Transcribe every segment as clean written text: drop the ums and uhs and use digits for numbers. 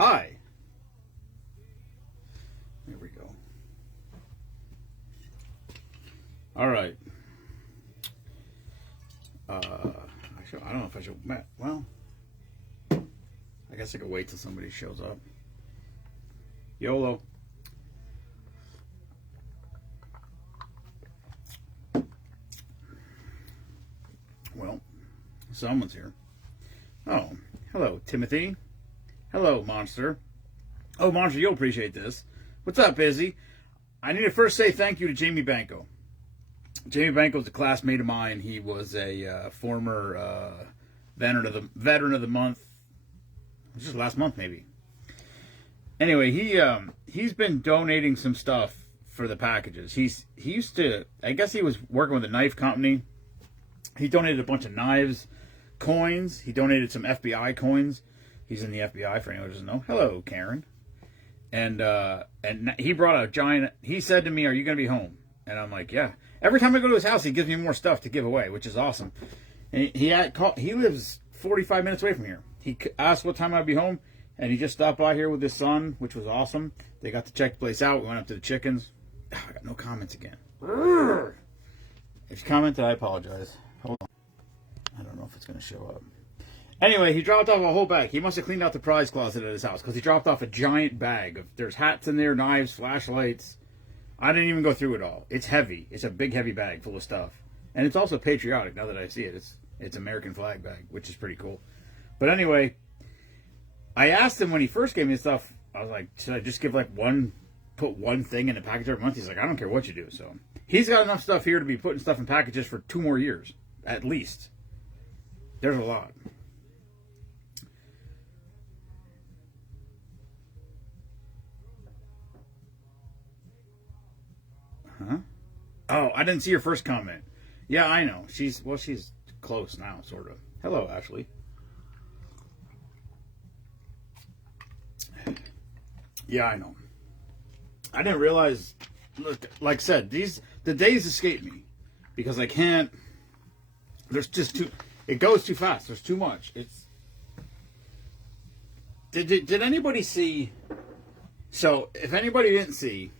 Hi. There we go. All right. I don't know if I should. Well, I guess I could wait till somebody shows up. YOLO. Well, someone's here. Oh, hello, Timothy. Hello, Monster. Oh, Monster, you'll appreciate this. What's up, Busy? I need to first say thank you to Jamie Banco. Jamie Banco is a classmate of mine. He was a former veteran of the month. Just last month, maybe. Anyway, he's been donating some stuff for the packages. He used to, I guess he was working with a knife company. He donated a bunch of knives, coins. He donated some FBI coins. He's in the FBI for anyone who doesn't know. Hello, Karen. And he brought a giant. He said to me, "Are you going to be home?" And I'm like, "Yeah." Every time I go to his house, he gives me more stuff to give away, which is awesome. And he lives 45 minutes away from here. He asked what time I'd be home, and he just stopped by here with his son, which was awesome. They got to check the place out. We went up to the chickens. Oh, I got no comments again. If you commented, I apologize. Hold on. I don't know if it's going to show up. Anyway, he dropped off a whole bag. He must have cleaned out the prize closet at his house because he dropped off a giant bag. There's hats in there, knives, flashlights. I didn't even go through it all. It's heavy. It's a big, heavy bag full of stuff. And it's also patriotic now that I see it. It's American flag bag, which is pretty cool. But anyway, I asked him when he first gave me the stuff, I was like, should I just give put one thing in a package every month? He's like, I don't care what you do. So he's got enough stuff here to be putting stuff in packages for 2 more years, at least. There's a lot. Huh? Oh, I didn't see your first comment. Yeah, I know. She's close now, sort of. Hello, Ashley. Yeah, I know. I didn't realize. Look, like I said, the days escape me because I can't. There's just too. It goes too fast. There's too much. It's. Did anybody see? So if anybody didn't see,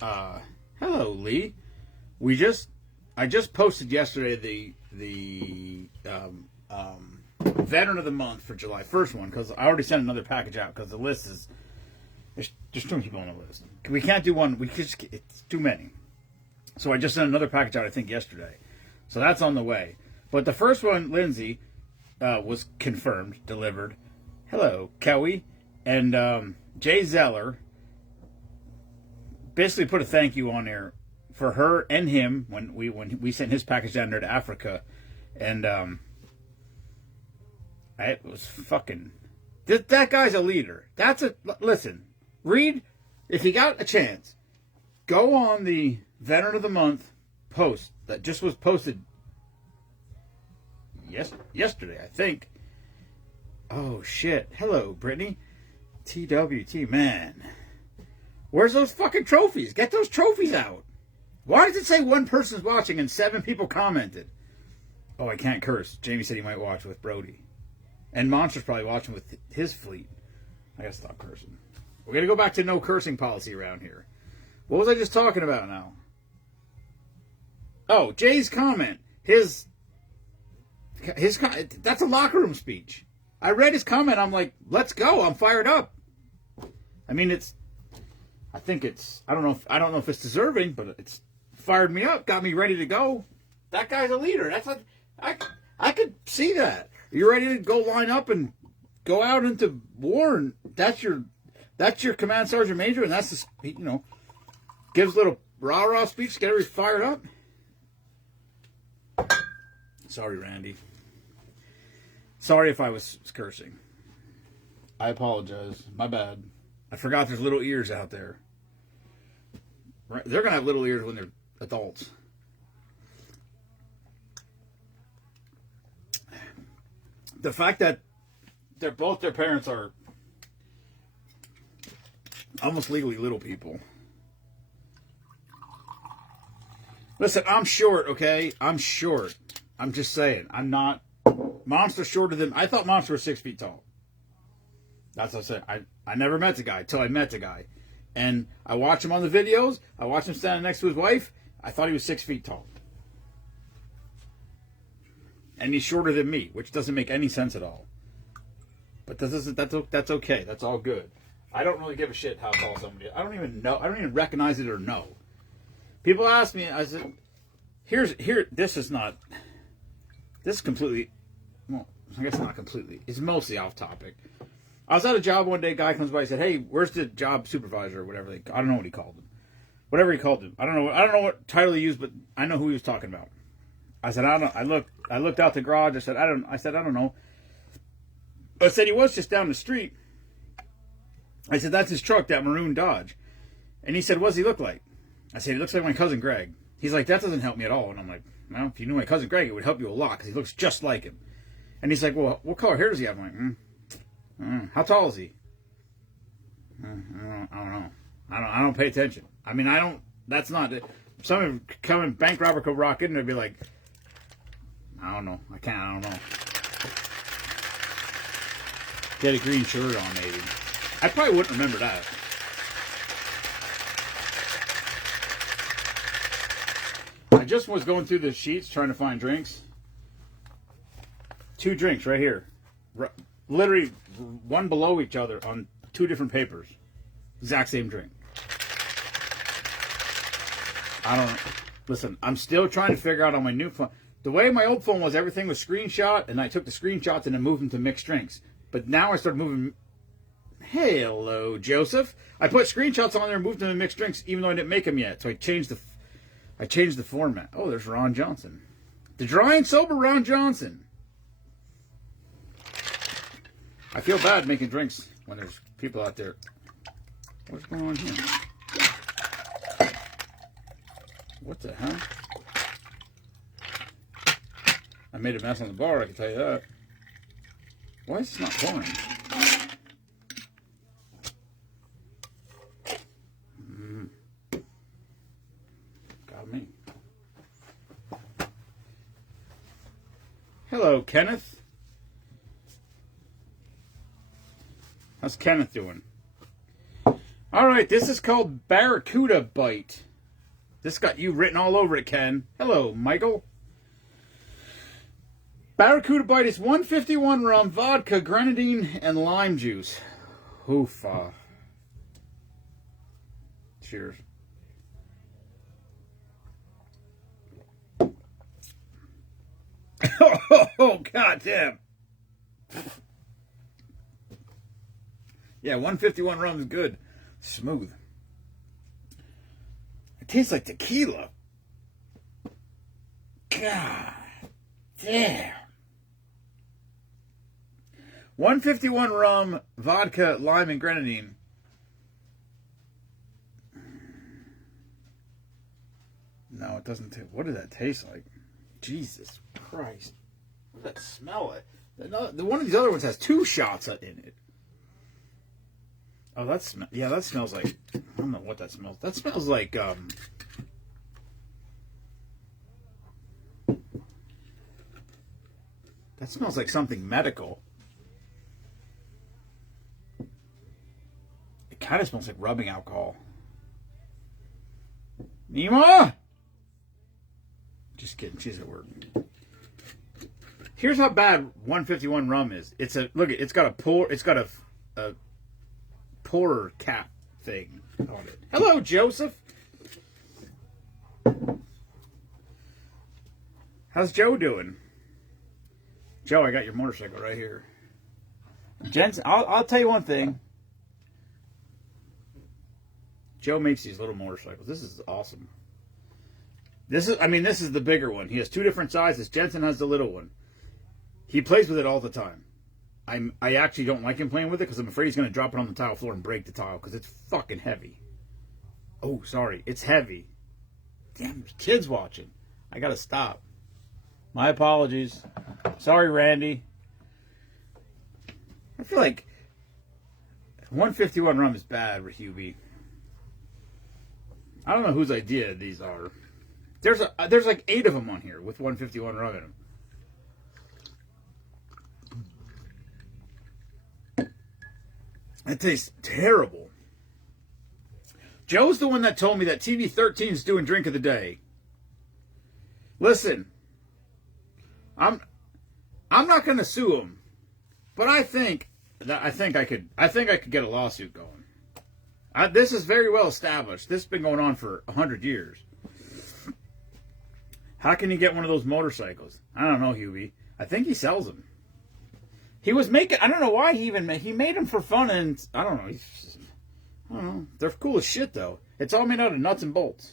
hello Lee. I just posted yesterday the Veteran of the Month for July 1st one because I already sent another package out because the list is. There's too many people on the list. We can't do one. It's too many. So I just sent another package out, I think, yesterday. So that's on the way. But the first one, Lindsay, was confirmed, delivered. Hello, Kelly. And Jay Zeller basically put a thank you on there for her and him when we sent his package down there to Africa. And it was fucking... That guy's a leader. Listen... Read, if you got a chance, go on the Veteran of the Month post that just was posted yesterday, I think. Oh, shit. Hello, Brittany. TWT, man. Where's those fucking trophies? Get those trophies out. Why does it say one person's watching and 7 people commented? Oh, I can't curse. Jamie said he might watch with Brody. And Monster's probably watching with his fleet. I gotta stop cursing. We're going to go back to no cursing policy around here. What was I just talking about now? Oh, Jay's comment. His that's a locker room speech. I read his comment. I'm like, let's go. I'm fired up. I mean, I don't know if it's deserving, but it's fired me up, got me ready to go. That guy's a leader. I could see that. You're ready to go line up and go out into war, and that's your command sergeant major, and that's gives a little rah-rah speech to get everybody fired up. Sorry, Randy. Sorry if I was cursing. I apologize. My bad. I forgot there's little ears out there. They're going to have little ears when they're adults. The fact that their parents are almost legally little people. Listen, I'm short, okay? I'm short. I'm just saying. I'm not... Monster's shorter than... I thought Monster was 6 feet tall. That's what I said. I never met the guy until I met the guy. And I watch him on the videos. I watch him standing next to his wife. I thought he was 6 feet tall. And he's shorter than me, which doesn't make any sense at all. But that's okay. That's all good. I don't really give a shit how tall somebody is. I don't even know. I don't even recognize it or know. People ask me, I said, this is completely, well, I guess not completely. It's mostly off topic. I was at a job one day, guy comes by and said, hey, where's the job supervisor or whatever? I don't know what he called him. Whatever he called him. I don't know what title he used, but I know who he was talking about. I said, I don't know. I looked out the garage. I said, I don't know. But I said he was just down the street. I said, that's his truck, that maroon Dodge. And he said, what does he look like? I said, he looks like my cousin Greg. He's like, that doesn't help me at all. And I'm like, well, if you knew my cousin Greg, it would help you a lot because he looks just like him. And he's like, well, what color hair does he have? I'm like, how tall is he? I don't know. I don't pay attention. I mean, that's not it. Someone coming bank robber could rock in and they'd be like, I don't know. I don't know. Get a green shirt on, maybe. I probably wouldn't remember that. I just was going through the sheets trying to find drinks. 2 drinks right here. Literally one below each other on 2 different papers. Exact same drink. I don't know. Listen, I'm still trying to figure out on my new phone. The way my old phone was, everything was screenshot, and I took the screenshots and then moved them to mixed drinks. But now I started moving. Hello, Joseph. I put screenshots on there and moved them to mixed drinks, even though I didn't make them yet. So I changed the format. Oh, there's Ron Johnson. The dry and sober Ron Johnson. I feel bad making drinks when there's people out there. What's going on here? What the hell? I made a mess on the bar, I can tell you that. Why is this not pouring? Got me. Hello, Kenneth. How's Kenneth doing? All right, this is called Barracuda Bite. This got you written all over it, Ken. Hello, Michael. Barracuda Bite is 151 rum, vodka, grenadine, and lime juice. Hoofa. Cheers. Oh, goddamn. Yeah, 151 rum is good. Smooth. It tastes like tequila. God damn. 151 rum, vodka, lime, and grenadine. No, it doesn't. What does that taste like? Jesus Christ. What does that smell like? One of these other ones has 2 shots in it. Oh, that smells like, I don't know what that smells. That smells like, that smells like something medical. It kind of smells like rubbing alcohol. Nima! Just kidding, she's at work. Here's how bad 151 rum is. It's got a pourer cap thing on it. Hello, Joseph. How's Joe doing? Joe, I got your motorcycle right here. Jensen, I'll tell you one thing. Joe makes these little motorcycles. This is awesome. This is the bigger one. He has 2 different sizes. Jensen has the little one. He plays with it all the time. I actually don't like him playing with it because I'm afraid he's going to drop it on the tile floor and break the tile because it's fucking heavy. Oh, sorry. It's heavy. Damn, there's kids watching. I got to stop. My apologies. Sorry, Randy. I feel like 151 rum is bad, Hubie. I don't know whose idea these are. There's like 8 of them on here with 151 rum in them. That tastes terrible. Joe's the one that told me that TV13 is doing drink of the day. Listen, I'm not going to sue him, but I think I could get a lawsuit going. This is very well established. This has been going on for 100 years. How can you get one of those motorcycles? I don't know, Hubie. I think he sells them. He was making. I don't know why he made them for fun, and I don't know. I don't know. They're cool as shit, though. It's all made out of nuts and bolts.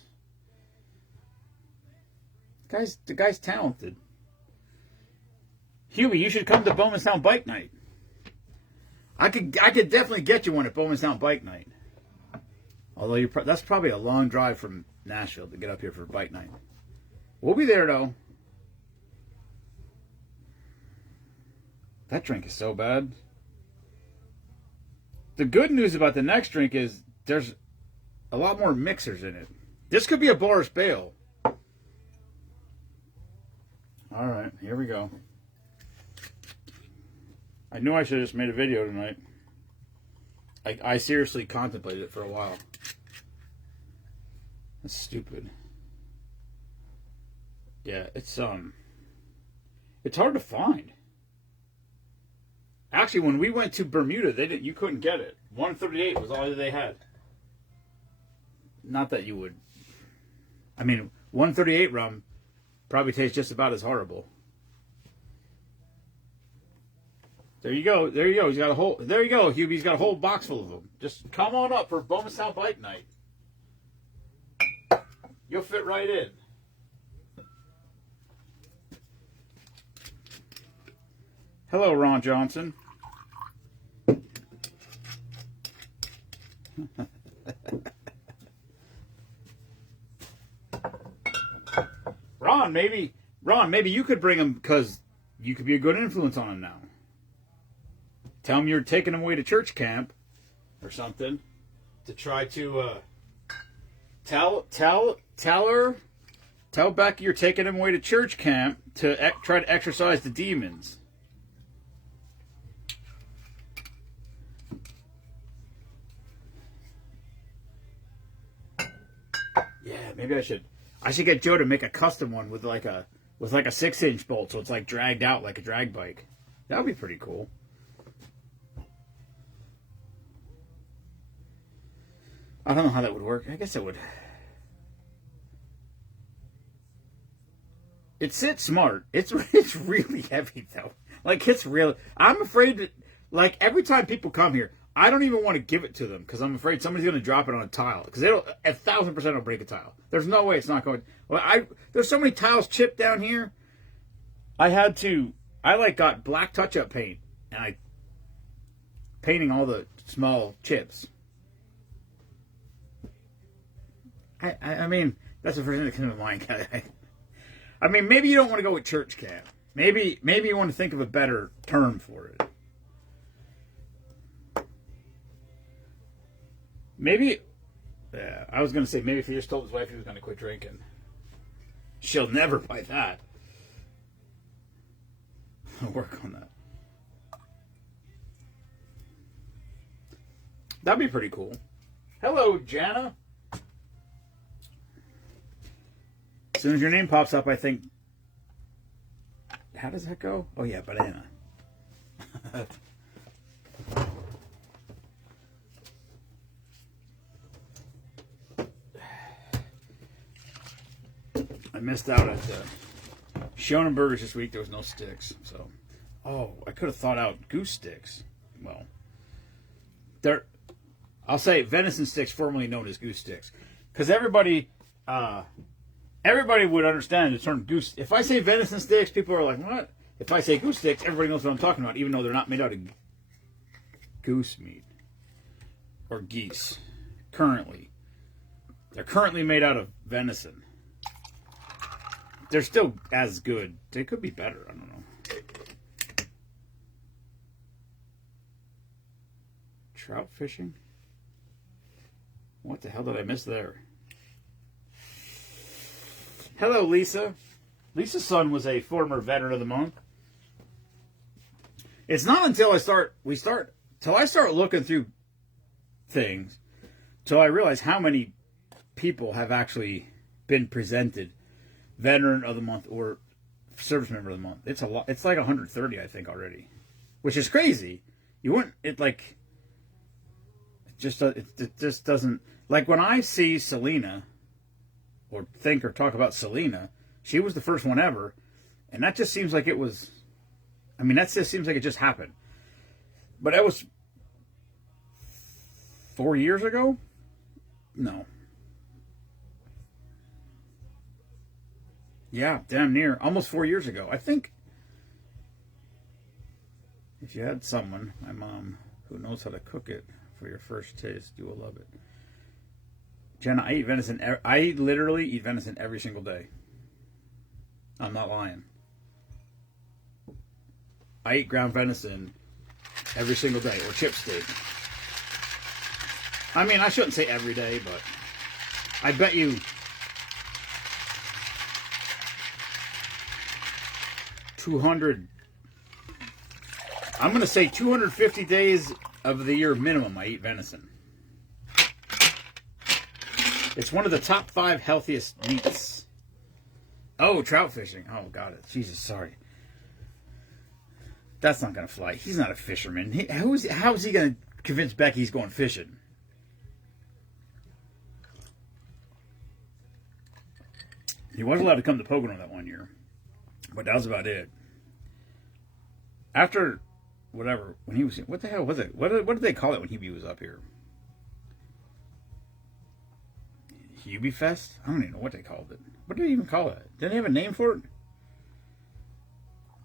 The guy's talented. Hubie, you should come to Bowmanstown Bike Night. I could definitely get you one at Bowmanstown Bike Night. Although that's probably a long drive from Nashville to get up here for Bike Night. We'll be there, though. That drink is so bad. The good news about the next drink is there's a lot more mixers in it. This could be a Boris Bale. All right, here we go. I knew I should have just made a video tonight. I seriously contemplated it for a while. That's stupid. Yeah, it's hard to find. Actually, when we went to Bermuda, you couldn't get it. 138 was all they had. Not that you would. I mean, 138 rum probably tastes just about as horrible. There you go. There you go. There you go, Hubie's got a whole box full of them. Just come on up for Bowmanstown Bike Night. You'll fit right in. Hello, Ron Johnson. Ron, maybe you could bring him because you could be a good influence on him now. Tell him you're taking him away to church camp or something to try to tell Becky you're taking him away to church camp to try to exorcise the demons. Yeah, maybe I should get Joe to make a custom one with like a 6-inch bolt, so it's like dragged out like a drag bike. That would be pretty cool. I don't know how that would work. I guess it would. It sits smart. It's really heavy though. Like it's real. I'm afraid that like every time people come here, I don't even want to give it to them because I'm afraid somebody's going to drop it on a tile because they'll 1,000% will break a tile. There's no way it's not going. Well, there's so many tiles chipped down here. I got black touch-up paint and I painting all the small chips. I mean, that's the first thing that came to mind. I mean, maybe you don't want to go with church camp. Maybe you want to think of a better term for it. Maybe, yeah, I was going to say maybe if he just told his wife he was going to quit drinking. She'll never buy that. I'll work on that. That'd be pretty cool. Hello, Jana. As soon as your name pops up, I think, how does that go? Oh, yeah, banana. I missed out at Schonenberger's this week. There was no sticks. So, I could have thought out goose sticks. Well, I'll say venison sticks, formerly known as goose sticks. Because everybody would understand the term goose. If I say venison sticks, people are like, what? If I say goose sticks, everybody knows what I'm talking about, even though they're not made out of goose meat or geese. Currently. They're currently made out of venison. They're still as good. They could be better. I don't know. Trout fishing? What the hell did I miss there? Hello, Lisa. Lisa's son was a former veteran of the month. It's not until I start looking through things. So I realized how many people have actually been presented Veteran of the Month or Service Member of the Month. It's a lot. It's like 130, I think, already, which is crazy. You wouldn't it like it just doesn't, like when I see Selena or think or talk about Selena, she was the first one ever, and that just seems like it was. I mean, that just seems like it just happened. But that was 4 years ago? No. Yeah, damn near. Almost 4 years ago. I think if you had someone, my mom, who knows how to cook it for your first taste, you will love it. Jenna, I eat venison. I literally eat venison every single day. I'm not lying. I eat ground venison every single day, or chip steak. I mean, I shouldn't say every day, but I bet you 200, I'm going to say 250 days of the year minimum I eat venison. It's one of the top 5 healthiest meats. Oh, trout fishing. Oh, got it. Jesus, sorry. That's not going to fly. He's not a fisherman. How is he going to convince Becky he's going fishing? He was allowed to come to Pocono that one year, but that was about it. After, whatever, when he was, what the hell was it? What did they call it when Hubie was up here? Hubie Fest? I don't even know what they called it. What did they even call it? Did they have a name for it?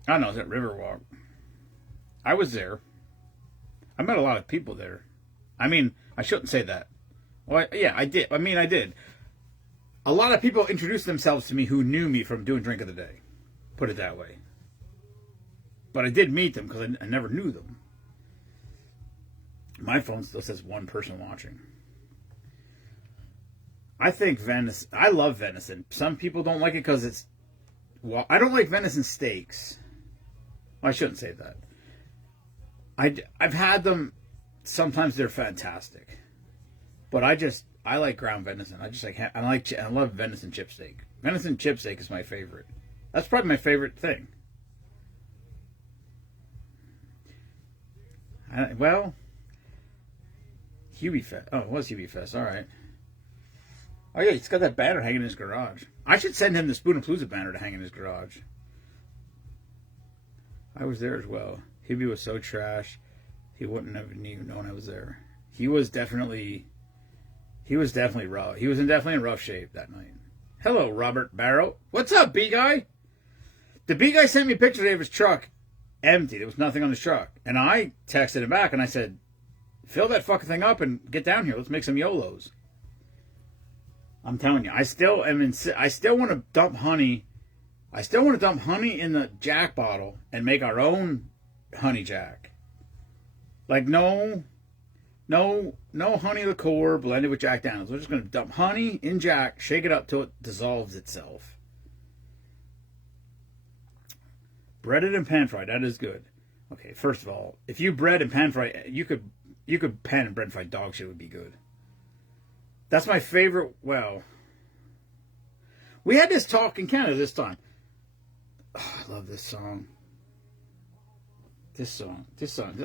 I don't know. Is it Riverwalk? I was there. I met a lot of people there. I mean, I shouldn't say that. Well, yeah, I did. I mean, I did. A lot of people introduced themselves to me who knew me from doing Drink of the Day. Put it that way. But I did meet them because I never knew them. My phone still says one person watching. I think venison. I love venison. Some people don't like it because it's. Well, I don't like venison steaks. Well, I shouldn't say that. I've had them. Sometimes they're fantastic, but I like ground venison. I love venison chip steak. Venison chip steak is my favorite. That's probably my favorite thing. Hubie Fest. Oh, it was Hubie Fest. All right. Oh, yeah, he's got that banner hanging in his garage. I should send him the Spoonapalooza banner to hang in his garage. I was there as well. Hubie was so trash, he wouldn't have even known I was there. He was definitely rough. He was definitely in rough shape that night. Hello, Robert Barrow. What's up, B-Guy? The B-Guy sent me a picture of his truck empty. There was nothing on his truck. And I texted him back and I said, fill that fucking thing up and get down here. Let's make some YOLOs. I'm telling you, I still want to dump honey. I still want to dump honey in the Jack bottle and make our own honey Jack. Like no honey liqueur blended with Jack Daniels. We're just going to dump honey in Jack, shake it up till it dissolves itself. Breaded and pan fried, that is good. Okay, first of all, if you bread and pan fry, you could pan and bread fry dog shit would be good. That's my favorite. Well, we had this talk in Canada this time. Oh, I love this song. This song.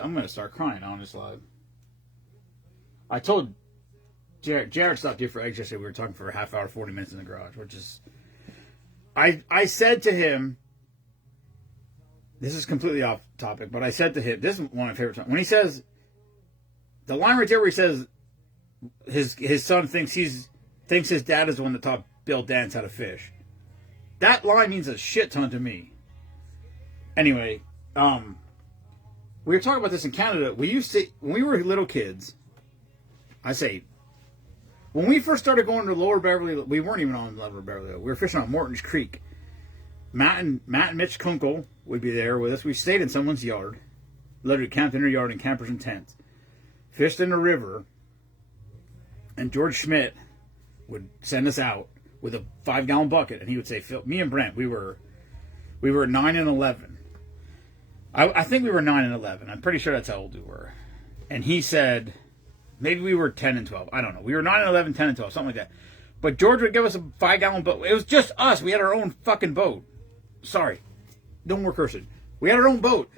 I'm going to start crying on this live. I told Jared stopped here for eggs yesterday. We were talking for a half hour, 40 minutes in the garage, which is. I said to him, this is completely off topic, but I said to him, this is one of my favorite songs. When he says, the line right there where he says, his son thinks his dad is the one that taught Bill Dance how to fish. That line means a shit ton to me. Anyway, we were talking about this in Canada. We used to, when we were little kids, when we first started going to Lower Beverly, we weren't even on Lower Beverly. We were fishing on Morton's Creek. Matt and Mitch Kunkel would be there with us. We stayed in someone's yard, literally camped in their yard in campers and tents, fished in the river, and George Schmidt would send us out with a 5-gallon bucket, and he would say, "Phil, me and Brent, we were 9 and 11. I think we were 9 and 11. I'm pretty sure that's how old we were." And he said, Maybe we were 10 and 12. I don't know. We were 9 and 11, 10 and 12, something like that. But George would give us a 5-gallon boat. It was just us. We had our own fucking boat. Sorry. No more cursing. We had our own boat.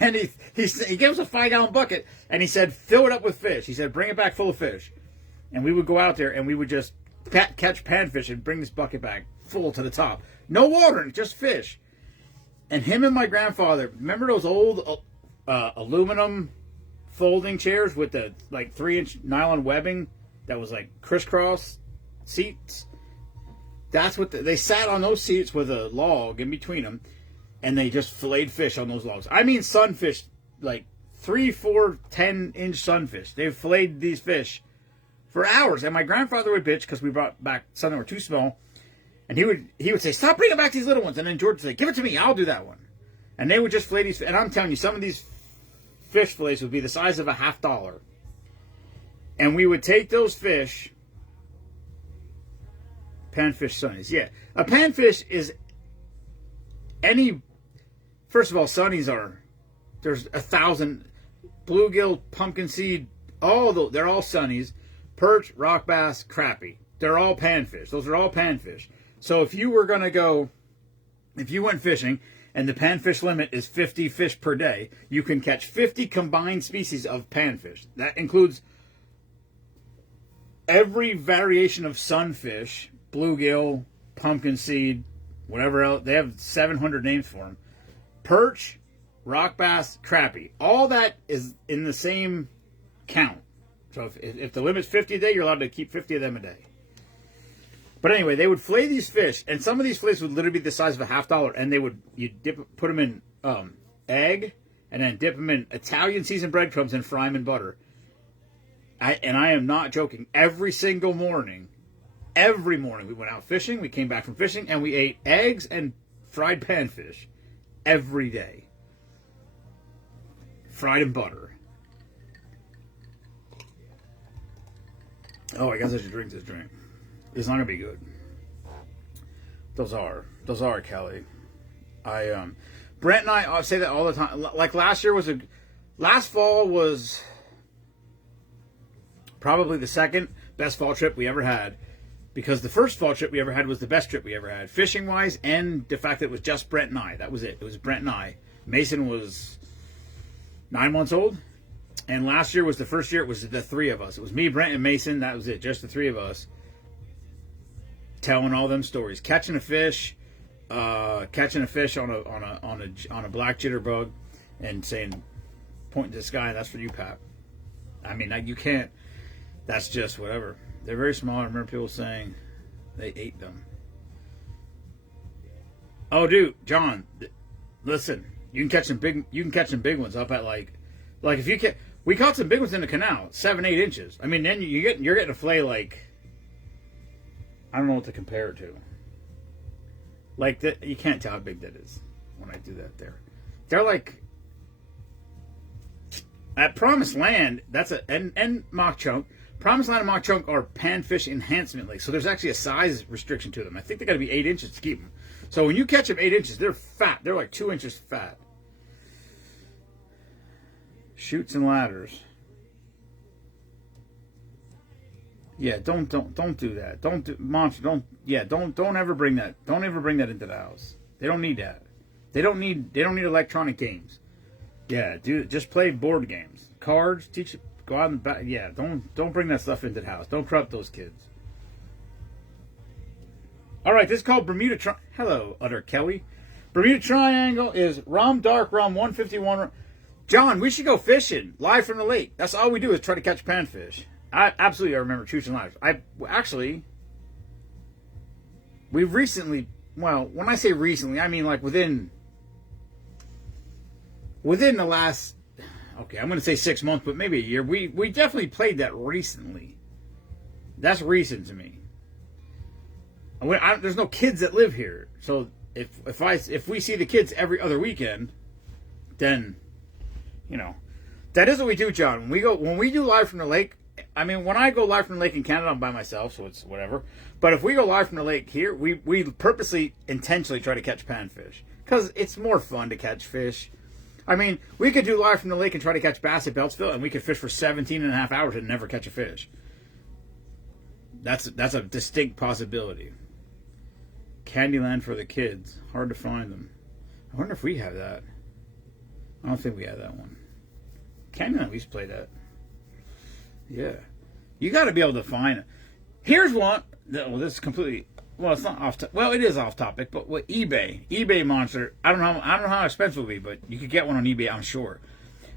And he gave us a 5-gallon bucket, and he said, fill it up with fish. He said, bring it back full of fish. And we would go out there, and we would just catch panfish and bring this bucket back full to the top. No water, just fish. And him and my grandfather, remember those old aluminum folding chairs with the like 3-inch nylon webbing that was like crisscross seats? That's what they sat on those seats with a log in between them, and they just filleted fish on those logs. I mean sunfish, like 3, 4, 10-inch sunfish. They filleted these fish for hours, and my grandfather would bitch because we brought back some that were too small, and he would say, stop bringing back these little ones, and then George would say, give it to me, I'll do that one. And they would just fillet these, and I'm telling you, some of these fish fillets would be the size of a $50. And we would take those fish, panfish sunnies. Yeah, a panfish is any. First of all, sunnies are, there's 1,000 bluegill, pumpkin seed, they're all sunnies. Perch, rock bass, crappie. They're all panfish. Those are all panfish. So if you went fishing and the panfish limit is 50 fish per day, you can catch 50 combined species of panfish. That includes every variation of sunfish, bluegill, pumpkin seed, whatever else. They have 700 names for them. Perch, rock bass, crappie. All that is in the same count. So if the limit's 50 a day, you're allowed to keep 50 of them a day. But anyway, they would fillet these fish, and some of these fillets would literally be the size of a $50, and put them in egg, and then dip them in Italian seasoned breadcrumbs and fry them in butter. I am not joking. Every morning we went out fishing, we came back from fishing, and we ate eggs and fried panfish every day. Fried in butter. Oh, I guess I should drink this drink. It's not gonna be good. Those are Kelly. Brent and I say that all the time. Like last fall was probably the second best fall trip we ever had, because the first fall trip we ever had was the best trip we ever had, fishing wise, and the fact that it was just Brent and I. That was it. It was Brent and I. Mason was 9 months old. And last year was the first year it was the three of us. It was me, Brent, and Mason. That was it. Just the three of us. Telling all them stories. Catching a fish on a black jitterbug and saying, pointing to the sky, that's for you, Pat. I mean, you can't. That's just whatever. They're very small. I remember people saying they ate them. Oh, dude, John, listen. You can catch some big ones up at like if you can. We caught some big ones in the canal, 7, 8 inches. I mean, then you're getting a fillet like, I don't know what to compare it to. Like that, you can't tell how big that is when I do that there. They're like at Promised Land. That's and Mock Chunk. Promised Land and Mock Chunk are panfish enhancement lakes, so there's actually a size restriction to them. I think they got to be 8 inches to keep them. So when you catch them 8 inches, they're fat. They're like 2 inches fat. Chutes and ladders. Yeah, don't do that. Monster, don't ever bring that. Don't ever bring that into the house. They don't need that. They don't need electronic games. Yeah, just play board games. Cards, go out and back. Yeah, don't bring that stuff into the house. Don't corrupt those kids. All right, this is called Bermuda Hello, Utter Kelly. Bermuda Triangle is Rum Dark Rum 151. John, we should go fishing live from the lake. That's all we do is try to catch panfish. I remember Chutes and Ladders. We've recently, well, when I say recently, I mean like within the last, okay, I'm going to say 6 months, but maybe a year. We definitely played that recently. That's recent to me. There's no kids that live here, so if we see the kids every other weekend, then, that is what we do, John. When we do live from the lake. I mean, when I go live from the lake in Canada, I'm by myself, so it's whatever. But if we go live from the lake here, we purposely, intentionally try to catch panfish because it's more fun to catch fish. I mean, we could do live from the lake and try to catch bass at Beltsville, and we could fish for 17 and a half hours and never catch a fish. That's a distinct possibility. Candyland for the kids. Hard to find them. I wonder if we have that. I don't think we have that one. Candyland, we used to play that. Yeah. You got to be able to find it. Here's one. Well, this is completely... Well, it's not off... Well, it is off topic, but what eBay. eBay Monster. I don't know how expensive it will be, but you could get one on eBay, I'm sure.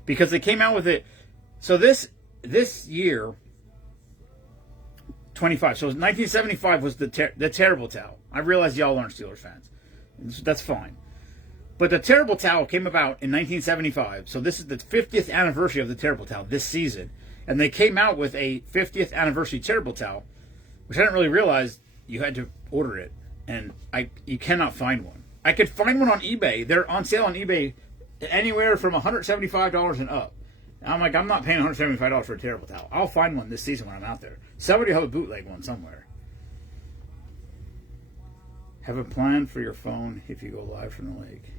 Because they came out with it... So this year... 25. So 1975 was the Terrible Towel. I realize y'all aren't Steelers fans. That's fine. But the Terrible Towel came about in 1975. So this is the 50th anniversary of the Terrible Towel this season. And they came out with a 50th anniversary Terrible Towel, which I didn't really realize you had to order it. And you cannot find one. I could find one on eBay. They're on sale on eBay anywhere from $175 and up. I'm like, I'm not paying $175 for a Terrible Towel. I'll find one this season when I'm out there. Somebody will have a bootleg one somewhere. Have a plan for your phone if you go live from the lake.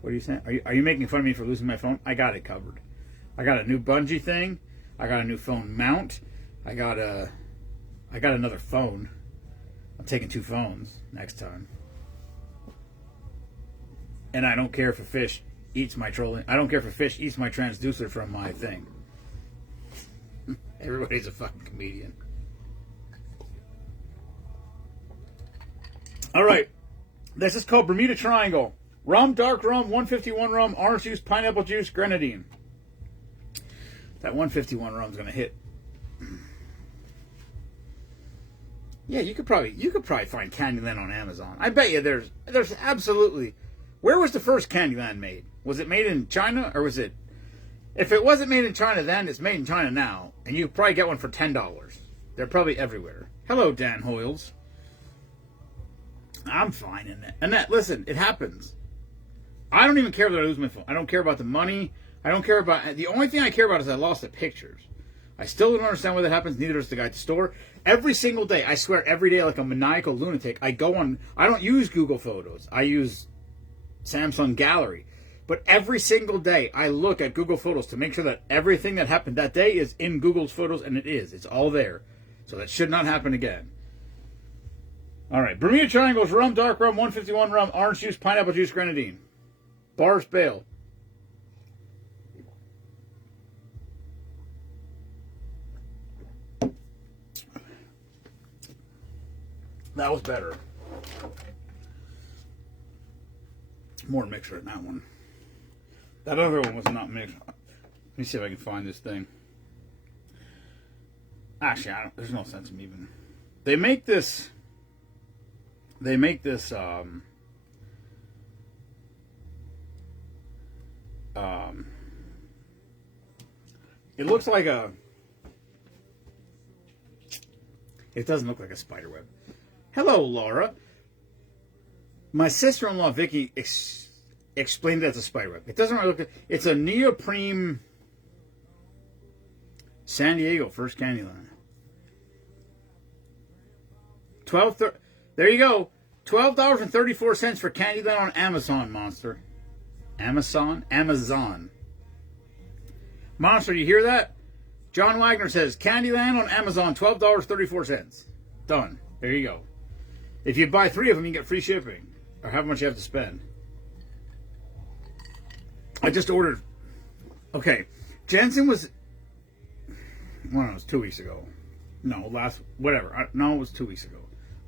What are you saying? Are you making fun of me for losing my phone? I got it covered. I got a new bungee thing. I got a new phone mount. I got another phone. I'm taking 2 phones next time. And I don't care if a fish eats my trolling. I don't care if a fish eats my transducer from my thing. Everybody's a fucking comedian. All right. This is called Bermuda Triangle. Rum, dark rum, 151 rum, orange juice, pineapple juice, grenadine. That 151 rum's going to hit. Yeah, you could probably find Candyland on Amazon. I bet you there's absolutely... Where was the first Candyland made? Was it made in China, or was it... If it wasn't made in China then, it's made in China now. And you could probably get one for $10. They're probably everywhere. Hello, Dan Hoyles. I'm fine in it. And listen, it happens. I don't even care that I lose my phone. I don't care about the money. I don't care about... The only thing I care about is I lost the pictures. I still don't understand why that happens. Neither does the guy at the store. Every single day, I swear every day like a maniacal lunatic, I go on... I don't use Google Photos. I use Samsung Gallery. But every single day, I look at Google Photos to make sure that everything that happened that day is in Google's Photos, and it is. It's all there. So that should not happen again. All right. Bermuda Triangles, rum, dark rum, 151 rum, orange juice, pineapple juice, grenadine. Bars bail. That was better. More mixer in that one. That other one was not mixed. Let me see if I can find this thing. Actually, there's no sense in even. They make this. It looks like a. It doesn't look like a spider web. Hello, Laura. My sister-in-law Vicky explained it as a spider web. It doesn't really look. It's a neoprene. San Diego first Candyland. There you go. $12.34 for Candyland on Amazon, Monster. Amazon. Monster, you hear that? John Wagner says Candyland on Amazon, $12.34. Done. There you go. If you buy 3 of them, you get free shipping. Or however much you have to spend. I just ordered. Okay. Jensen was. Well, it was 2 weeks ago. No, whatever. No, it was 2 weeks ago.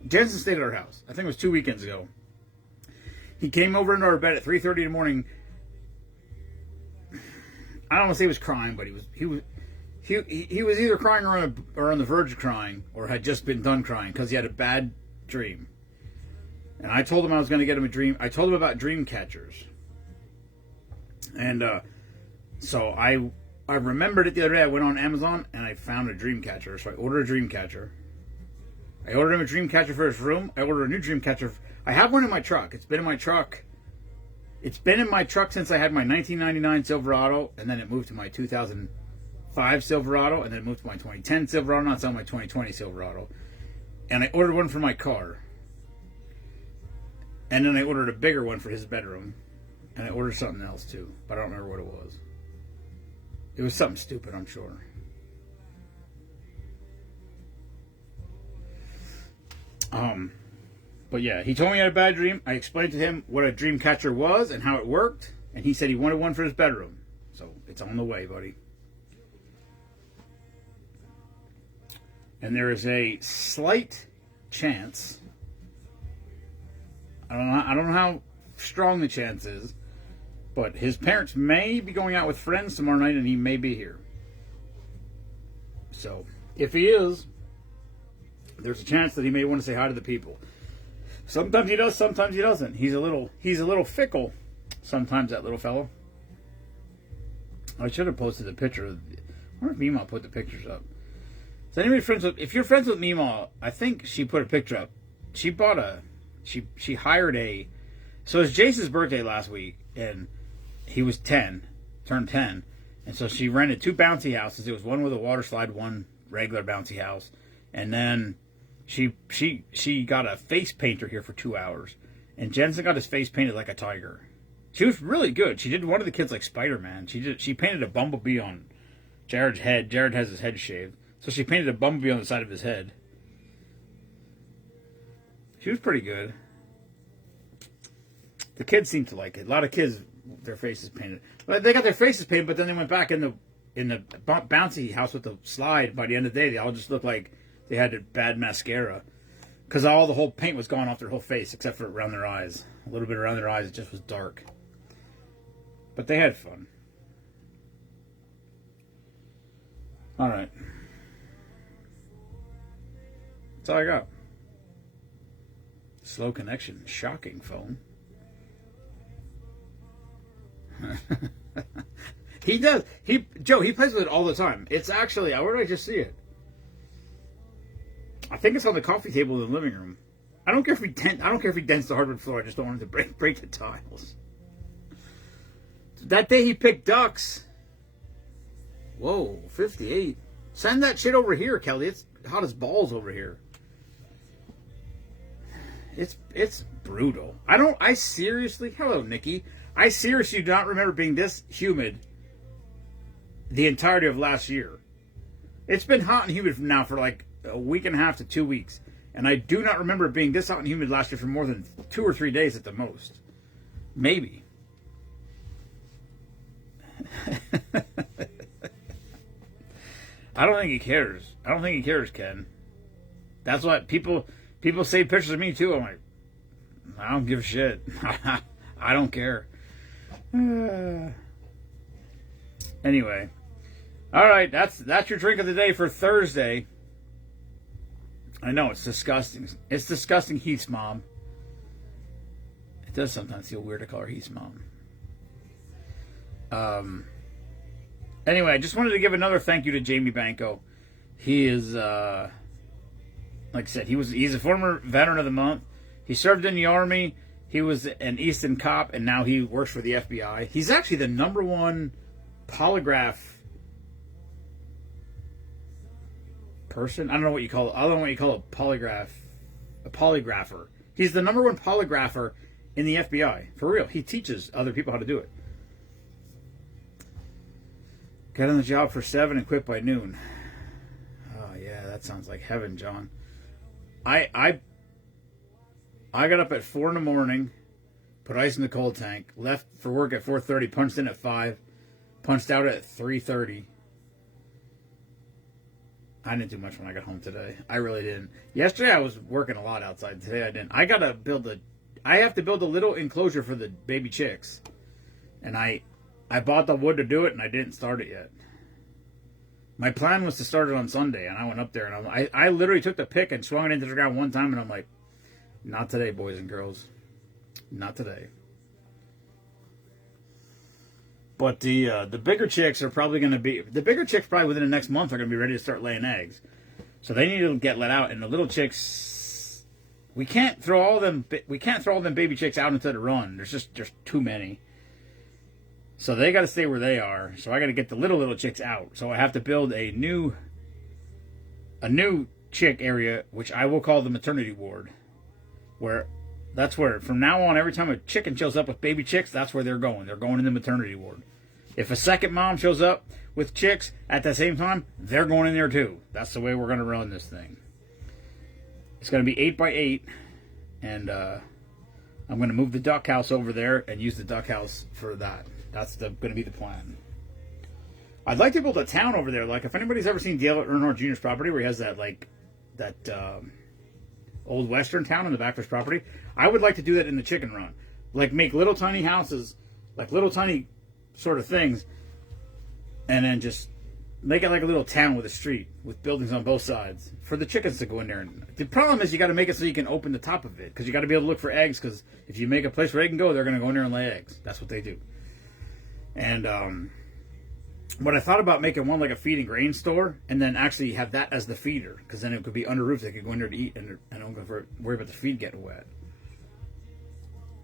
Jensen stayed at our house. I think it was 2 weekends ago. He came over into our bed at 3:30 in the morning. I don't want to say he was crying, but he was either crying or on the verge of crying, or had just been done crying because he had a bad dream. And I told him I was going to get him a dream. I told him about dream catchers. And so I remembered it the other day. I went on Amazon and I found a dream catcher. So I ordered a dream catcher. I ordered him a dream catcher for his room. I ordered a new dream catcher. I have one in my truck. It's been in my truck. It's been in my truck since I had my 1999 Silverado, and then it moved to my 2005 Silverado, and then it moved to my 2010 Silverado. Now it's on my 2020 Silverado. And I ordered one for my car. And then I ordered a bigger one for his bedroom. And I ordered something else too, but I don't remember what it was. It was something stupid, I'm sure. But yeah, he told me he had a bad dream. I explained to him what a dream catcher was and how it worked. And he said he wanted one for his bedroom. So it's on the way, buddy. And there is a slight chance. I don't know how strong the chance is, but his parents may be going out with friends tomorrow night and he may be here. So, if he is, there's a chance that he may want to say hi to the people. Sometimes he does, sometimes he doesn't. He's a little fickle sometimes, that little fellow. I should have posted a picture. I wonder if Meemaw put the pictures up. Is anybody friends with? If you're friends with Meemaw, I think she put a picture up. She bought she hired a. So it was Jace's birthday last week, and he was 10, turned 10, and so she rented 2 bouncy houses. It was one with a water slide, one regular bouncy house, and then she got a face painter here for 2 hours, and Jensen got his face painted like a tiger. She was really good. She did one of the kids like Spider-Man. She painted a bumblebee on Jared's head. Jared has his head shaved, so she painted a bumblebee on the side of his head. She was pretty good. The kids seemed to like it. A lot of kids, their faces painted. But they got their faces painted, but then they went back in the bouncy house with the slide. By the end of the day, they all just looked like they had bad mascara. Because the whole paint was gone off their whole face, except for around their eyes. A little bit around their eyes, it just was dark. But they had fun. All right. That's all I got. Slow connection. Shocking phone. He does. Joe, he plays with it all the time. It's actually, where did I just see it? I think it's on the coffee table in the living room. I don't care if he dents the hardwood floor. I just don't want him to break the tiles. That day he picked ducks. Whoa, 58. Send that shit over here, Kelly. It's hot as balls over here. It's brutal. I seriously, hello, Nikki. I seriously do not remember being this humid the entirety of last year. It's been hot and humid now for like a week and a half to 2 weeks. And I do not remember it being this hot and humid last year for more than 2 or 3 days at the most. Maybe. I don't think he cares. I don't think he cares, Ken. That's what people save pictures of me too. I'm like, I don't give a shit. I don't care. Anyway. Alright, that's your drink of the day for Thursday. I know, it's disgusting. It's disgusting, Heath's mom. It does sometimes feel weird to call her Heath's mom. Anyway, I just wanted to give another thank you to Jamie Banco. He is, like I said, he's a former veteran of the month. He served in the Army. He was an Easton cop, and now he works for the FBI. He's actually the #1 polygraph person. I don't know what you call it. I don't know what you call a polygrapher. He's the #1 polygrapher in the FBI. For real. He teaches other people how to do it. Get on the job for 7 and quit by noon. Oh yeah, that sounds like heaven, John. I got up at 4 in the morning, put ice in the cold tank, left for work at 4:30, punched in at 5, punched out at 3:30. I didn't do much when I got home today. I really didn't. Yesterday I was working a lot outside. Today I didn't. I have to build a little enclosure for the baby chicks. And I bought the wood to do it, and I didn't start it yet. My plan was to start it on Sunday, and I went up there, and I literally took the pick and swung it into the ground one time, and I'm like, not today, boys and girls. Not today. But the bigger chicks are probably going to be... The bigger chicks probably within the next month are going to be ready to start laying eggs. So they need to get let out, and the little chicks... We can't throw all them baby chicks out into the run. There's too many. So they got to stay where they are. So I got to get the little chicks out. So I have to build a new chick area, which I will call the maternity ward, where That's where, from now on, every time a chicken shows up with baby chicks, that's where they're going. They're going in the maternity ward. If a second mom shows up with chicks at the same time, they're going in there too. That's the way we're going to run this thing. It's going to be 8 by 8, and I'm going to move the duck house over there and use the duck house for that. That's going to be the plan. I'd like to build a town over there. Like, if anybody's ever seen Dale Earnhardt Jr.'s property, where he has that, like, that old western town in the back of his property, I would like to do that in the chicken run. Like, make little tiny houses, like little tiny sort of things, and then just make it like a little town with a street with buildings on both sides for the chickens to go in there. And the problem is you got to make it so you can open the top of it, because you got to be able to look for eggs, because if you make a place where they can go, they're going to go in there and lay eggs. That's what they do. And but I thought about making one like a feed and grain store, and then actually have that as the feeder, because then it could be under roof. They could go in there to eat, and I don't have to worry about the feed getting wet.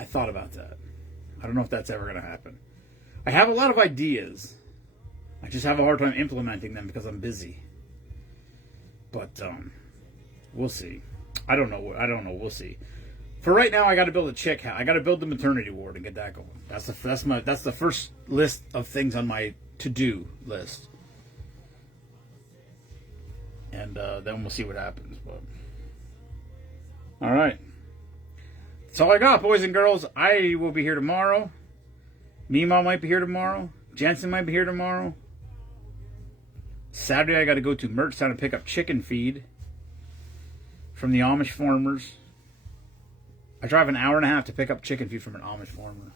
I thought about that. I don't know if that's ever going to happen. I have a lot of ideas. I just have a hard time implementing them because I'm busy. But we'll see. I don't know. We'll see. For right now, I got to build a chick house. I got to build the maternity ward and get that going. That's the first list of things on my to-do list. And then we'll see what happens. But all right. That's all I got, boys and girls. I will be here tomorrow. Mima might be here tomorrow. Jensen might be here tomorrow. Saturday, I got to go to Mertztown to pick up chicken feed from the Amish farmers. I drive an hour and a half to pick up chicken feed from an Amish farmer.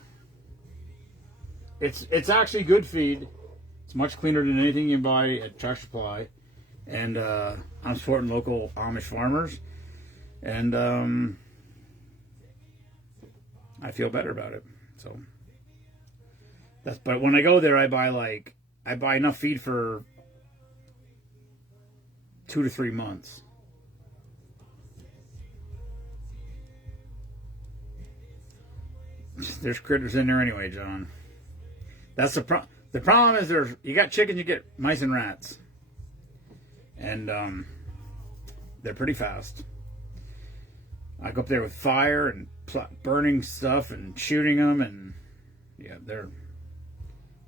It's actually good feed. It's much cleaner than anything you buy at Tractor Supply. And I'm supporting local Amish farmers. And I feel better about it. So but when I go there, I buy enough feed for 2 to 3 months. There's critters in there anyway, John. That's the problem is you got chickens, you get mice and rats, and they're pretty fast. I go up there with fire and burning stuff and shooting them, and yeah,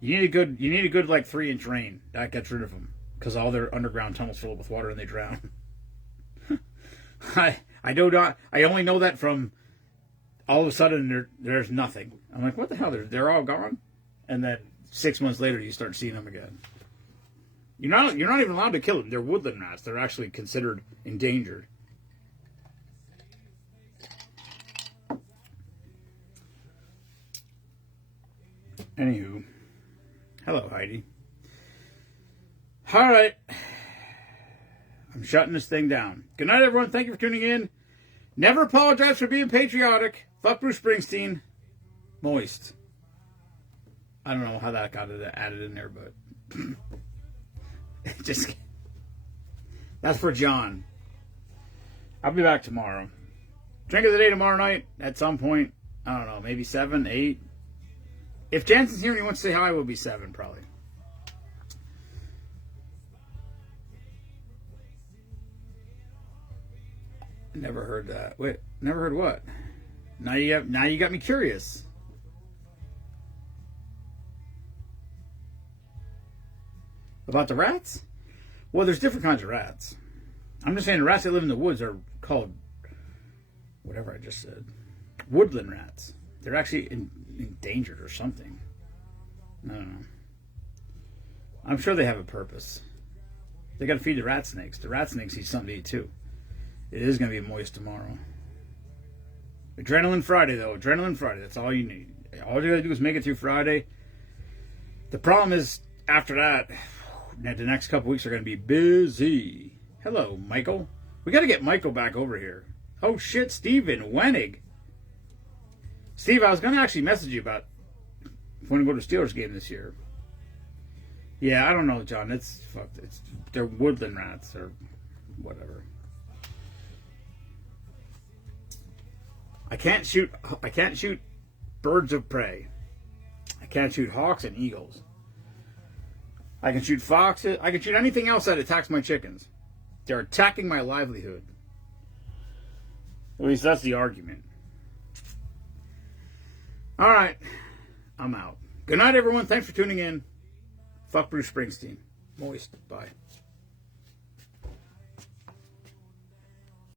you need a good like 3-inch rain that gets rid of them, because all their underground tunnels fill up with water and they drown. I only know that from all of a sudden there's nothing. I'm like, what the hell? They're all gone, and then 6 months later you start seeing them again. You're not even allowed to kill them. They're woodland rats. They're actually considered endangered. Anywho, hello Heidi. All right, I'm shutting this thing down. Good night, everyone. Thank you for tuning in. Never apologize for being patriotic. Fuck Bruce Springsteen. Moist. I don't know how that got added in there, but just that's for John. I'll be back tomorrow. Drink of the day tomorrow night at some point. I don't know, maybe 7, 8. If Jansen's here and he wants to say hi, we'll be 7 probably. Never heard that. Wait, never heard what? Now you got me curious. About the rats? Well, there's different kinds of rats. I'm just saying the rats that live in the woods are called whatever I just said. Woodland rats. They're actually endangered or something. I don't know. I'm sure they have a purpose. They got to feed the rat snakes. The rat snakes need something to eat too. It is going to be moist tomorrow. Adrenaline Friday, though. Adrenaline Friday. That's all you need. All you got to do is make it through Friday. The problem is, after that, the next couple weeks are going to be busy. Hello, Michael. We got to get Michael back over here. Oh, shit, Steven Wenig. Steve, I was going to actually message you about if we want to go to Steelers game this year. Yeah, I don't know, John. It's fucked. They're woodland rats or whatever. I can't shoot birds of prey. I can't shoot hawks and eagles. I can shoot foxes. I can shoot anything else that attacks my chickens. They're attacking my livelihood. At least that's the argument. All right. I'm out. Good night, everyone. Thanks for tuning in. Fuck Bruce Springsteen. Moist. Bye.